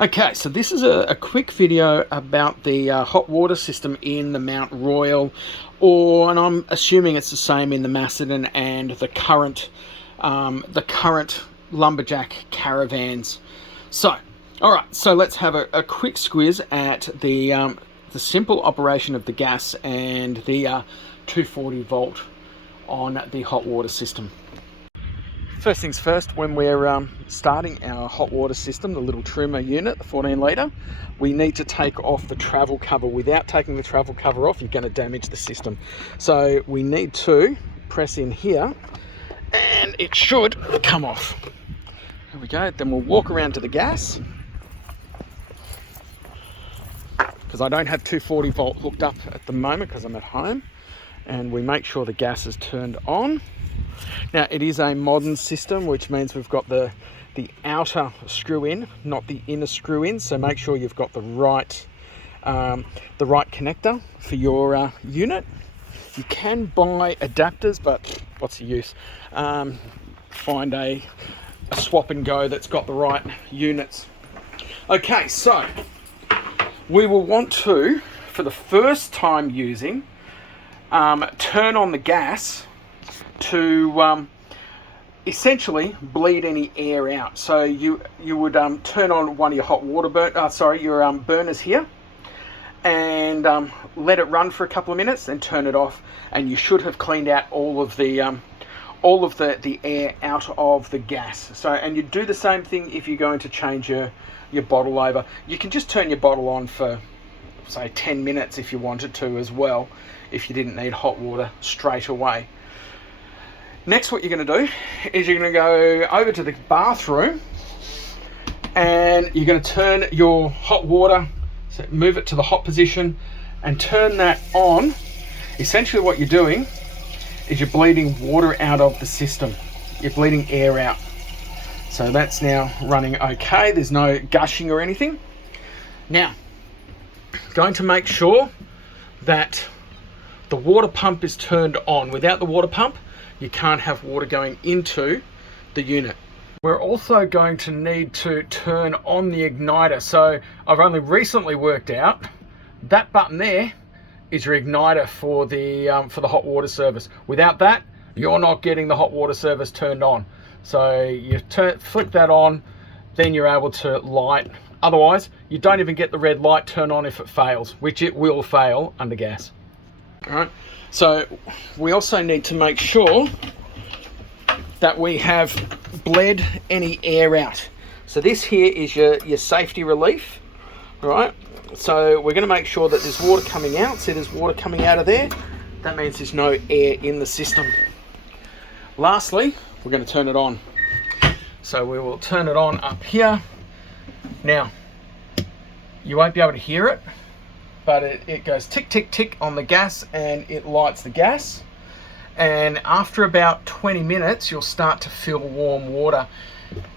Okay, so this is a quick video about the hot water system in the Mount Royal, and I'm assuming it's the same in the Macedon and the current Lumberjack Caravans. So, all right, so let's have a quick squiz at the simple operation of the gas and the 240 volt on the hot water system. First things first, when we're starting our hot water system, the little Truma unit, the 14 litre, we need to take off the travel cover. Without taking the travel cover off, you're going to damage the system. So we need to press in here and it should come off. There we go. Then we'll walk around to the gas, because I don't have 240 volt hooked up at the moment because I'm at home, and we make sure the gas is turned on. Now, it is a modern system, which means we've got the outer screw in, not the inner screw in. So make sure you've got the right connector for your unit. You can buy adapters, but what's the use? Find a swap and go that's got the right units. Okay, so we will want to, for the first time using, turn on the gas to essentially bleed any air out. So you would turn on one of your hot water burners here, and let it run for a couple of minutes, then turn it off, and you should have cleaned out all of the air out of the gas. So, and you do the same thing if you're going to change your bottle over. You can just turn your bottle on for, say, 10 minutes if you wanted to as well, if you didn't need hot water straight away. Next, what you're going to do is you're going to go over to the bathroom, and you're going to turn your hot water, so move it to the hot position and turn that on. Essentially what you're doing is you're bleeding water out of the system. You're bleeding air out. So that's now running okay. There's no gushing or anything. Now, going to make sure that the water pump is turned on. Without the water pump, you can't have water going into the unit. We're also going to need to turn on the igniter. So I've only recently worked out that button there is your igniter for the hot water service. Without that, you're not getting the hot water service turned on. So you flick that on, then you're able to light. Otherwise, you don't even get the red light turn on if it fails, which it will fail under gas. All right. So we also need to make sure that we have bled any air out. So this here is your safety relief, all right? So we're going to make sure that there's water coming out. See, there's water coming out of there. That means there's no air in the system. Lastly, we're going to turn it on. So we will turn it on up here. Now, you won't be able to hear it, but it goes tick, tick, tick on the gas, and it lights the gas. And after about 20 minutes, you'll start to feel warm water.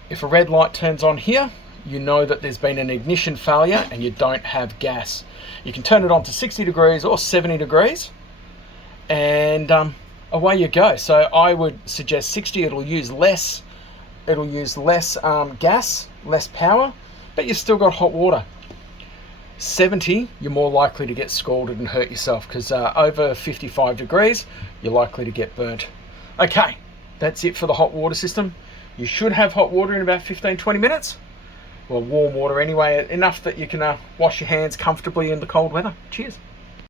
If a red light turns on here, you know that there's been an ignition failure and you don't have gas. You can turn it on to 60 degrees or 70 degrees, and away you go. So I would suggest 60. It'll use less gas, less power, but you've still got hot water. 70, you're more likely to get scalded and hurt yourself, because over 55 degrees, you're likely to get burnt. Okay, that's it for the hot water system. You should have hot water in about 15-20 minutes. Well, warm water anyway, enough that you can wash your hands comfortably in the cold weather. Cheers.